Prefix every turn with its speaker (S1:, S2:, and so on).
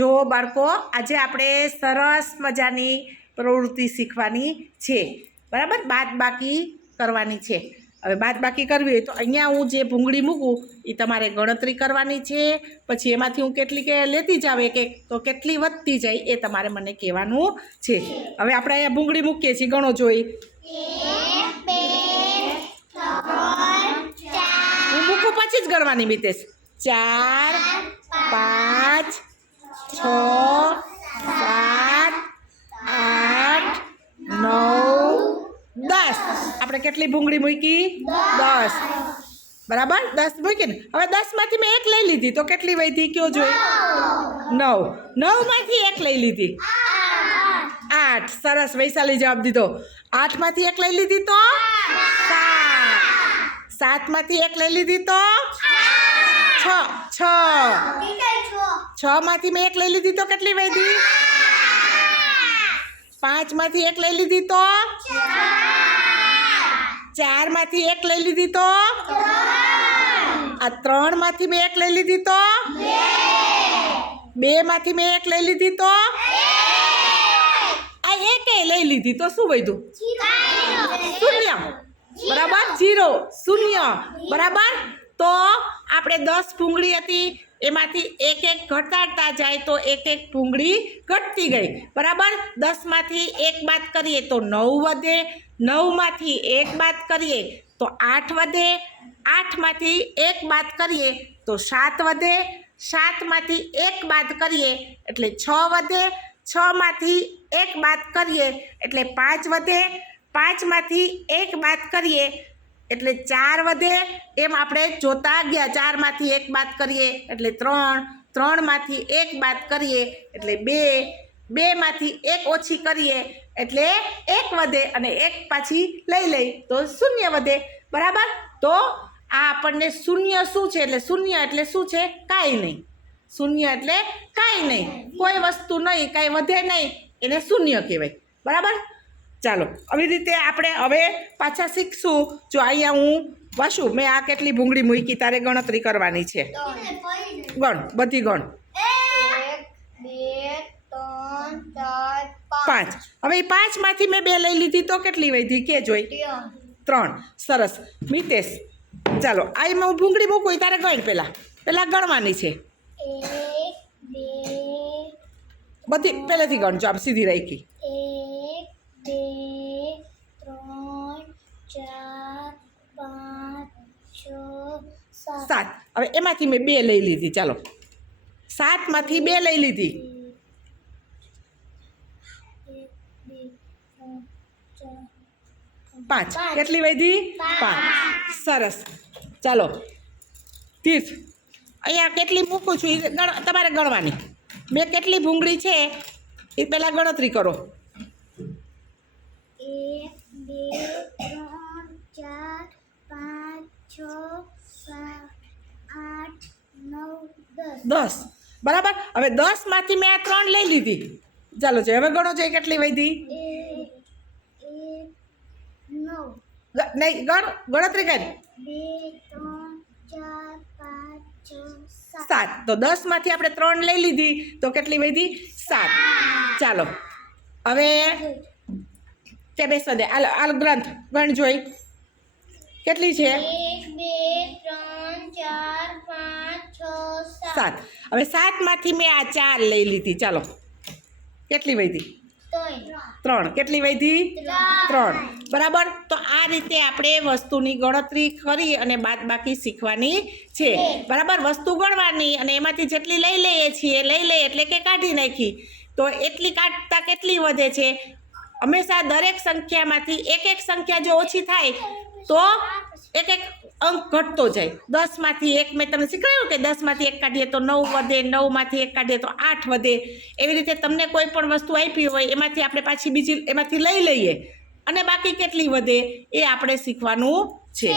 S1: જો બાળકો, આજે આપણે સરસ મજાની પ્રવૃત્તિ શીખવાની છે. બરાબર? બાદ બાકી કરવાની છે. હવે બાદ બાકી કરવી હોય તો અહીંયા હું જે ભૂંગળી મૂકું એ તમારે ગણતરી કરવાની છે. પછી એમાંથી હું કેટલી કે લેતી જાવ એક એક, તો કેટલી વધતી જાય એ તમારે મને કહેવાનું છે. હવે આપણે અહીંયા ભૂંગળી મૂકીએ છીએ. ગણો જોઈ. હું મૂકું પછી જ ગણવાની મિતેશ. ચાર, પાંચ છ, સાત, આઠ, નવ, દસ. આપણે કેટલી ભૂંગળી મૂકી? દસ. બરાબર? દસ મૂકીને હવે દસમાંથી મેં એક લઈ લીધી. તો કેટલી વધી કયો જોઈ નવ. નવમાંથી એક લઈ લીધી. આઠ. સરસ. વૈશાલી જવાબ દીધો. આઠમાંથી એક લઈ લીધી તો? સાત. સાતમાંથી એક લઈ લીધી તો? છ. છ. છ માંથી મેં એક લઈ લીધી તો કેટલી વધી? પાંચમાંથી એક લઈ લીધી તો? ચારમાંથી એક લઈ લીધી તો? આ ત્રણમાંથી મેં એક લઈ લીધી તો? બે માંથી મેં એક લઈ લીધી તો? આ એકે લઈ લીધી તો શું વધ્યું શૂન્ય. બરાબર? જીરો. શૂન્ય. બરાબર? તો આપણે દસ ભૂંગળી હતી. એમાંથી એક એક ઘટાડતા જાય તો એક એક ભૂંગળી ઘટતી ગઈ. બરાબર? દસમાંથી એક બાદ કરીએ તો નવ વધે. નવમાંથી એક બાદ કરીએ તો આઠ વધે. આઠમાંથી એક બાદ કરીએ તો સાત વધે. સાતમાંથી એક બાદ કરીએ એટલે છ વધે. છમાંથી એક બાદ કરીએ એટલે પાંચ વધે. પાંચમાંથી એક બાદ કરીએ એટલે ચાર વધે એમ આપણે જોતા ગયા. ચારમાંથી એક બાદ કરીએ એટલે ત્રણ. ત્રણમાંથી એક બાદ કરીએ એટલે બે. બેમાંથી એક ઓછી કરીએ એટલે એક વધે અને એક પાછી લઈ લઈ તો શૂન્ય વધે. બરાબર? તો આ આપણને શૂન્ય શું છે? એટલે શૂન્ય એટલે શું છે? કાંઈ નહીં. શૂન્ય એટલે કાંઈ નહીં. કોઈ વસ્તુ નહીં, કાંઈ વધે નહીં. એને શૂન્ય કહેવાય. બરાબર? ચાલો આવી રીતે આપણે હવે પાછા શીખશું. જો અહીંયા હું વાસુ મેં આ કેટલી ભૂંગળી મૂકી તારે ગણતરી કરવાની છે. ગણ બધી ગણ. પાંચ. હવે એ પાંચમાંથી મેં બે લઈ લીધી તો કેટલી વધી? કે જોઈ?
S2: ત્રણ.
S1: સરસ. મિતેશ ચાલો આ એમાં હું ભૂંગળી મૂકું તારે ગણ પહેલાં પહેલાં ગણવાની છે. બધી પહેલેથી ગણજો આમ સીધી રાખી.
S2: સાત.
S1: હવે એમાંથી મેં બે લઈ લીધી. ચાલો. સાતમાંથી બે લઈ લીધી. પાંચ. કેટલી વધી પાંચ. સરસ. ચાલો. તીર્થ અહીંયા કેટલી મૂકું છું? એ તમારે ગણવાની. મેં કેટલી ભૂંગળી છે? એ પહેલાં ગણતરી કરો.
S2: એક બે દસ.
S1: બરાબર? હવે દસમાંથી મેં આ ત્રણ લઈ લીધી. ચાલો છે હવે ગણો છે કેટલી વધી નહીં, ગણ, ગણતરી કરી.
S2: સાત.
S1: તો દસમાંથી આપણે ત્રણ લઈ લીધી. તો કેટલી વધી સાત. ચાલો. હવે તે બેસવા દે. આલ આલ ગ્રંથ, ગણ જોઈ. કેટલી છે?
S2: એક બે ત્રણ ચાર પાંચ સાત.
S1: હવે સાતમાંથી મેં આ ચાર લઈ લીધી. ચાલો. કેટલી વધી
S2: ત્રણ.
S1: કેટલી વધી. ત્રણ. બરાબર? તો આ રીતે આપણે વસ્તુની ગણતરી કરી અને બાદ બાકી શીખવાની છે. બરાબર? વસ્તુ ગણવાની અને એમાંથી જેટલી લઈ લઈએ છીએ લઈ લઈએ એટલે કે કાઢી નાખી. તો એટલી કાઢતા કેટલી વધે છે? હંમેશા દરેક સંખ્યામાંથી એક એક સંખ્યા જો ઓછી થાય તો એક એક અંક ઘટતો જાય. દસમાંથી એક મેં તમને શીખવાડ્યું કે દસમાંથી એક કાઢીએ તો નવ વધે, નવમાંથી એક કાઢીએ તો આઠ વધે. એવી રીતે તમને કોઈ પણ વસ્તુ આપી હોય, એમાંથી આપણે પાછી બીજી, એમાંથી લઈ લઈએ. અને બાકી કેટલી વધે એ આપણે શીખવાનું છે.